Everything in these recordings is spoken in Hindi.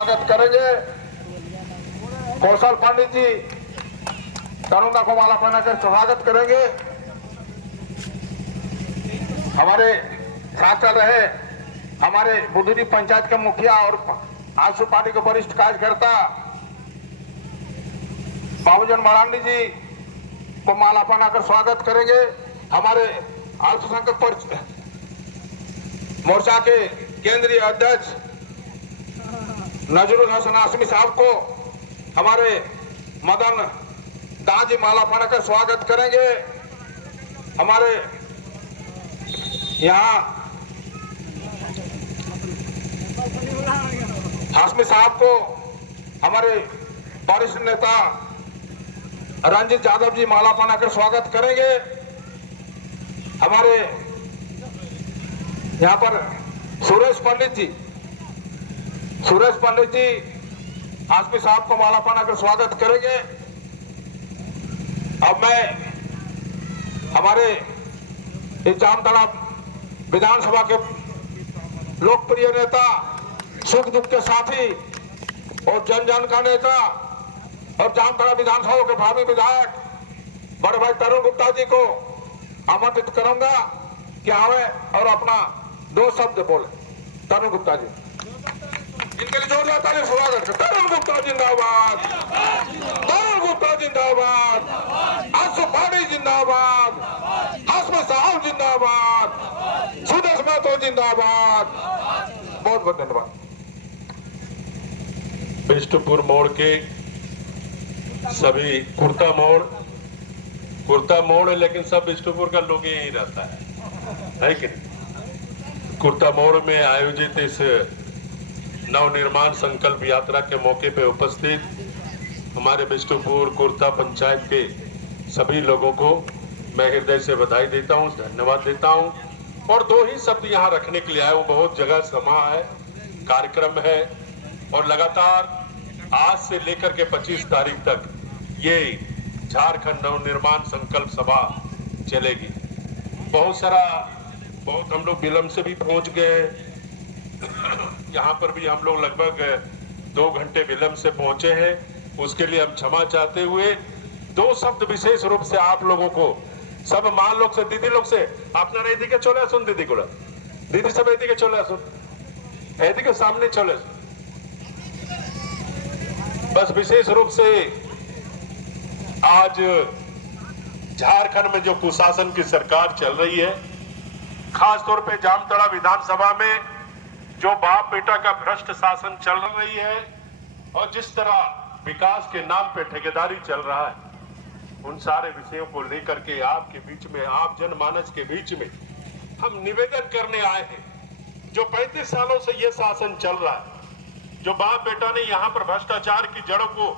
स्वागत करेंगे। कौशल पंडित जी तरुणा को माला पहनाकर स्वागत करेंगे। हमारे साथ चल रहे हमारे बुद्धुजी पंचायत के मुखिया और आजसू पार्टी के वरिष्ठ कार्यकर्ता बाबूजन मरांडी जी को माला पहनाकर स्वागत करेंगे। हमारे अल्पसंख्यक मोर्चा के केंद्रीय अध्यक्ष नजरुल हसन आसमी साहब को हमारे मदन दाजी माला पहनाकर स्वागत करेंगे। हमारे यहाँ हाशमी साहब को हमारे वरिष्ठ नेता रंजीत यादव जी माला पहनाकर स्वागत करेंगे। हमारे यहाँ पर सुरेश पंडित जी हाशमी साहब को माला पहनाकर स्वागत करेंगे। अब मैं हमारे इस जामताड़ा विधानसभा के लोकप्रिय नेता, सुख दुख के साथी और जन जन का नेता और जामताड़ा विधानसभा के भावी विधायक बड़े भाई तरुण गुप्ता जी को आमंत्रित करूंगा कि आवे और अपना 2 शब्द बोले। तरुण गुप्ता जी, इनके लिए जोरदार ताली स्वागत है। तरुण गुप्ता जिंदाबाद, तरुण गुप्ता जिंदाबाद, आजसू पार्टी जिंदाबाद, हाशमी साहब जिंदाबाद, सुदेश महतो जिंदाबाद। बहुत बहुत धन्यवाद। बिष्टुपुर मोड़ के सभी कुर्ता मोड़ है, लेकिन सब बिष्टुपुर का लोग यही रहता है कि नहीं? कुर्ता मोड़ में आयोजित इस नवनिर्माण संकल्प यात्रा के मौके पे उपस्थित हमारे बिष्टुपुर कुर्ता पंचायत के सभी लोगों को मैं हृदय से बधाई देता हूं, धन्यवाद देता हूं। और 2 ही शब्द यहां रखने के लिए आया हूं। बहुत जगह सभा है, कार्यक्रम है और लगातार आज से लेकर के 25 तारीख तक ये झारखंड नवनिर्माण संकल्प सभा चलेगी। बहुत हम लोग विलंब से भी पहुंच गए। यहाँ पर भी हम लोग लगभग 2 घंटे विलंब से पहुंचे हैं। उसके लिए हम क्षमा चाहते हुए 2 शब्द विशेष रूप से आप लोगों को, सब मां लोग से, दीदी लोग से, आपने नहीं दिखे चले सुन दीदी को, दीदी सब ऐदी के चले सुन, ऐदी के सामने चले सुन। बस विशेष रूप से आज झारखंड में जो कुशासन की सरकार चल रही है, खास तौर पे जामताड़ा विधानसभा में जो बाप बेटा का भ्रष्ट शासन चल रही है और जिस तरह विकास के नाम पे ठेकेदारी चल रहा है, उन सारे विषयों को लेकर के आपके बीच में, आप जनमानस के बीच में हम निवेदन करने आए हैं। जो 35 सालों से ये शासन चल रहा है, जो बाप बेटा ने यहाँ पर भ्रष्टाचार की जड़ों को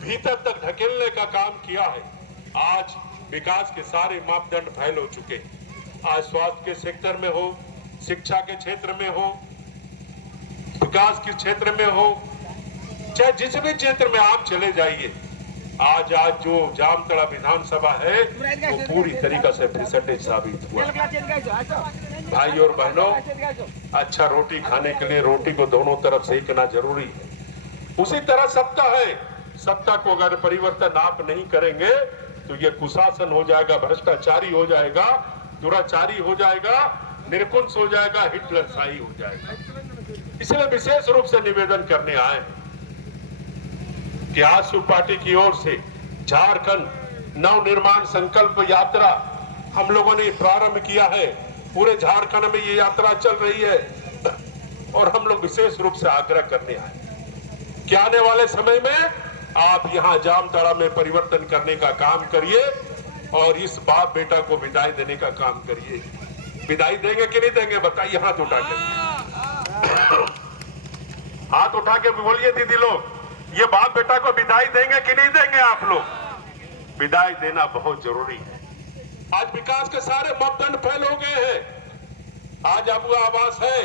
भीतर तक धकेलने का काम किया है, आज विकास के सारे मापदंड फैल हो चुके हैं। आज स्वास्थ्य के क्षेत्र में हो, शिक्षा के क्षेत्र में हो, विकास के क्षेत्र में हो, चाहे जिस भी क्षेत्र में आप चले जाइए, आज जो जामताड़ा विधानसभा है वो पूरी तरीके से फिसड्डी साबित हुआ। भाई और बहनों, अच्छा रोटी खाने के लिए रोटी को दोनों तरफ सेकना जरूरी है। उसी तरह सत्ता है, सत्ता को अगर परिवर्तन आप नहीं करेंगे तो ये कुशासन हो जाएगा, भ्रष्टाचारी हो जाएगा, दुराचारी हो जाएगा, निरकुंस हो जाएगा, हिटलरशाही हो जाएगा। इसलिए विशेष रूप से निवेदन करने आए हैं कि आजसू पार्टी की ओर से झारखंड नवनिर्माण संकल्प यात्रा हम लोगों ने प्रारंभ किया है। पूरे झारखंड में ये यात्रा चल रही है और हम लोग विशेष रूप से आग्रह करने आए कि आने वाले समय में आप यहाँ जामताड़ा में परिवर्तन करने का काम करिए और इस बाप बेटा को विदाई देने का काम करिए। विदाई देंगे कि नहीं देंगे बताइए? हाथ उठा के, हाथ उठा के बोलिए दीदी लोग, ये बाप बेटा को विदाई देंगे कि नहीं देंगे? आप लोग विदाई देना बहुत जरूरी है। आज विकास के सारे मापदंड फेल हो गए हैं। आज अबुआ आवास है,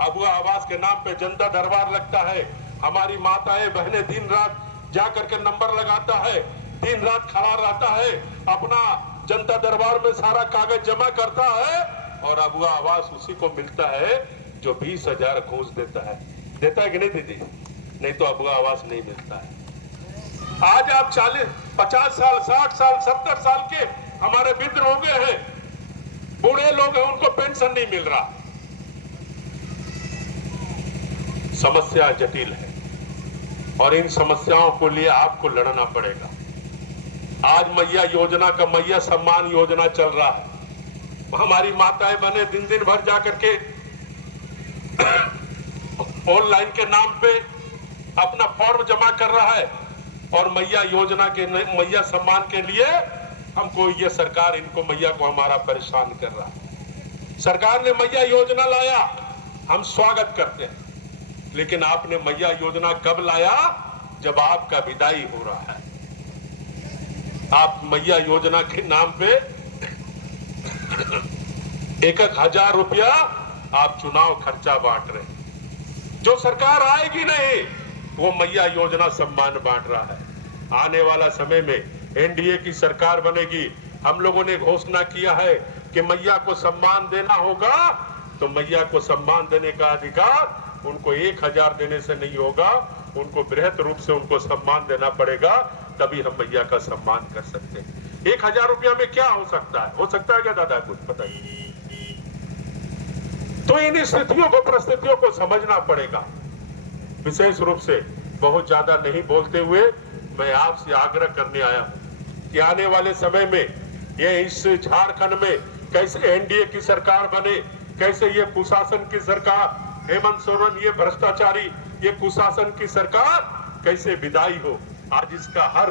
अबुआ आवास के नाम पे जनता दरबार लगता है। हमारी माताएं बहनें दिन रात जाकर के नंबर लगाता है, दिन रात खड़ा रहता है, अपना जनता दरबार में सारा कागज जमा करता है और अबुआ आवास उसी को मिलता है जो 20,000 घूस देता है कि नहीं दीदी? नहीं तो अबुआ आवास नहीं मिलता है। आज आप 40, 50 साल, 60 साल, 70 साल के हमारे वृद्ध हो गए हैं, बूढ़े लोग हैं, उनको पेंशन नहीं मिल रहा। समस्या जटिल है और इन समस्याओं को लिए आपको लड़ना पड़ेगा। आज मैया योजना का मैया सम्मान योजना चल रहा है। हमारी माताएं बहनें दिन दिन भर जाकर के ऑनलाइन के नाम पे अपना फॉर्म जमा कर रहा है और मैया योजना के मैया सम्मान के लिए हमको ये सरकार इनको मैया को हमारा परेशान कर रहा है। सरकार ने मैया योजना लाया, हम स्वागत करते हैं, लेकिन आपने मैया योजना कब लाया? जब आपका विदाई हो रहा है। आप मैया योजना के नाम पे 1,000 रुपया आप चुनाव खर्चा बांट रहे हैं। जो सरकार आएगी नहीं वो मैया योजना सम्मान बांट रहा है। आने वाला समय में एनडीए की सरकार बनेगी। हम लोगों ने घोषणा किया है कि मैया को सम्मान देना होगा, तो मैया को सम्मान देने का अधिकार उनको 1,000 देने से नहीं होगा, उनको बृहत रूप से उनको सम्मान देना पड़ेगा, तभी हम मैया का सम्मान कर सकते हैं। 1,000 रुपया में क्या हो सकता है? हो सकता है क्या दादा? कुछ बताइए। तो इन स्थितियों को, परिस्थितियों को समझना पड़ेगा। विशेष रूप से बहुत ज्यादा नहीं बोलते हुए मैं आपसे आग्रह करने आया हूं कि आने वाले समय में ये इस झारखंड में कैसे एनडीए की सरकार बने, कैसे ये कुशासन की सरकार, हेमंत सोरेन ये भ्रष्टाचारी, ये कुशासन की सरकार कैसे विदाई हो। आज इसका हर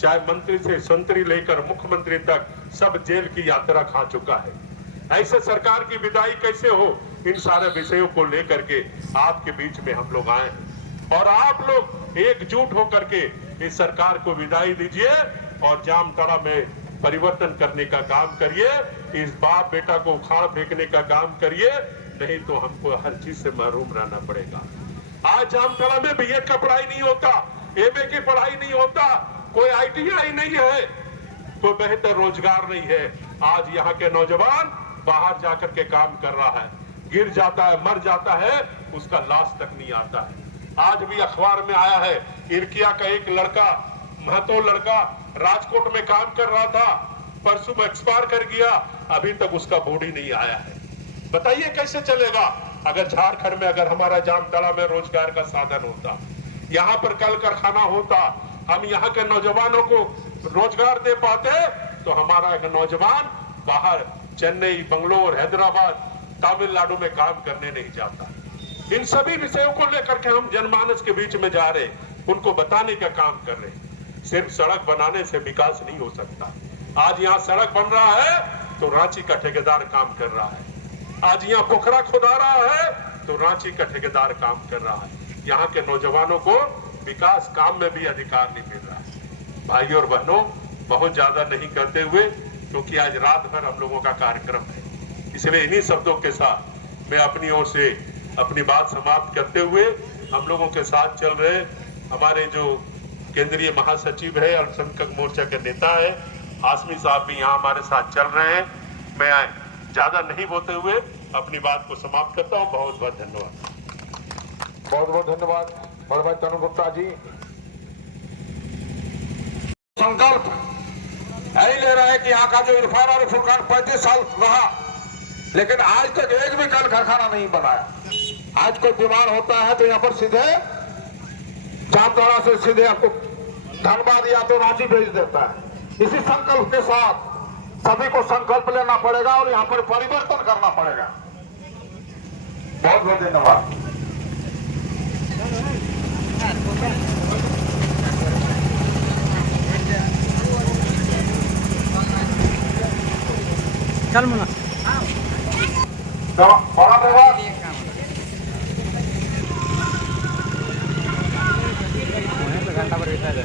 चाहे मंत्री से संतरी लेकर मुख्यमंत्री तक सब जेल की यात्रा खा चुका है। ऐसे सरकार की विदाई कैसे हो, इन सारे विषयों को लेकर के आपके बीच में हम लोग आए हैं और आप लोग एकजुट होकर के इस सरकार को विदाई दीजिए और जामताड़ा में परिवर्तन करने का काम करिए। इस बाप बेटा को उखाड़ फेंकने का काम करिए, नहीं तो हमको हर चीज से महरूम रहना पड़ेगा। आज जामताड़ा में बीएड का पढ़ाई नहीं होता, एमए की पढ़ाई नहीं होता, कोई आईटीआई नहीं है, कोई बेहतर रोजगार नहीं है। आज यहाँ के नौजवान बाहर जाकर के काम कर रहा है, गिर जाता है, मर जाता है, उसका लाश तक नहीं आता है। आज भी अखबार में आया है, इर्किया का एक लड़का, महतो लड़का राजकोट में काम कर रहा था, परसों में एक्सपायर कर गया, अभी तक उसका बॉडी नहीं आया है। बताइए कैसे चलेगा? अगर झारखंड में, अगर हमारा जामताड़ा में रोजगार का साधन होता, यहाँ पर कल कारखाना होता, हम यहाँ के नौजवानों को रोजगार दे पाते, तो हमारा एक नौजवान बाहर चेन्नई, बंगलोर, हैदराबाद, तमिलनाडु में काम करने नहीं जाता। इन सभी विषयों को लेकर के हम जनमानस के बीच में जा रहे, उनको बताने का काम कर रहे। सिर्फ सड़क बनाने से विकास नहीं हो सकता। आज यहाँ सड़क बन रहा है तो रांची का ठेकेदार काम कर रहा है, आज यहाँ पोखरा खुदा रहा है तो रांची का ठेकेदार काम कर रहा है। यहाँ के नौजवानों को विकास काम में भी अधिकार नहीं मिल रहा है। भाई और बहनों, बहुत ज्यादा नहीं करते हुए, क्योंकि आज रात भर हम लोगों का कार्यक्रम है, इसलिए इन्हीं शब्दों के साथ मैं अपनी ओर से अपनी बात समाप्त करते हुए, हम लोगों के साथ चल रहे हमारे जो केंद्रीय महासचिव है, अल्पसंख्यक मोर्चा के नेता है हाशमी साहब भी यहाँ हमारे साथ चल रहे हैं। मैं ज्यादा नहीं बोलते हुए अपनी बात को समाप्त करता हूँ। बहुत बहुत धन्यवाद। बहुत बहुत धन्यवाद बड़े भाई तनु गुप्ता जी। संकल्प यही ले रहे हैं कि यहाँ का जो इरफान और फुरकान 35 साल रहा, लेकिन आज तक एक भी कल कारखाना नहीं बनाया। आज कोई बीमार होता है तो यहाँ पर सीधे जामताड़ा से सीधे आपको धनबाद या तो रांची भेज देता है। इसी संकल्प के साथ सभी को संकल्प लेना पड़ेगा और यहाँ पर परिवर्तन करना पड़ेगा। बहुत बहुत धन्यवाद। चल मुना बड़ा धन्यवाद। घंटा पर बैठा है।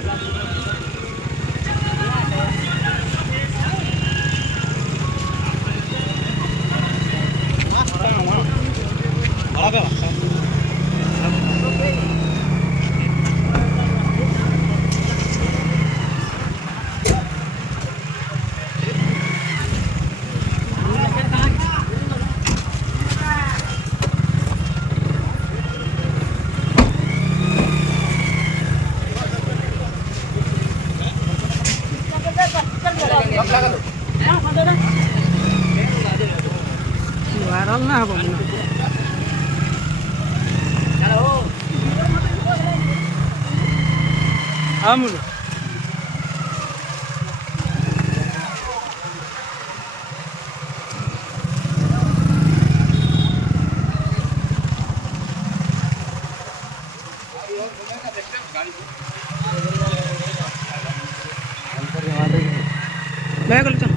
डालना है बमना आमुल मैं कर लेता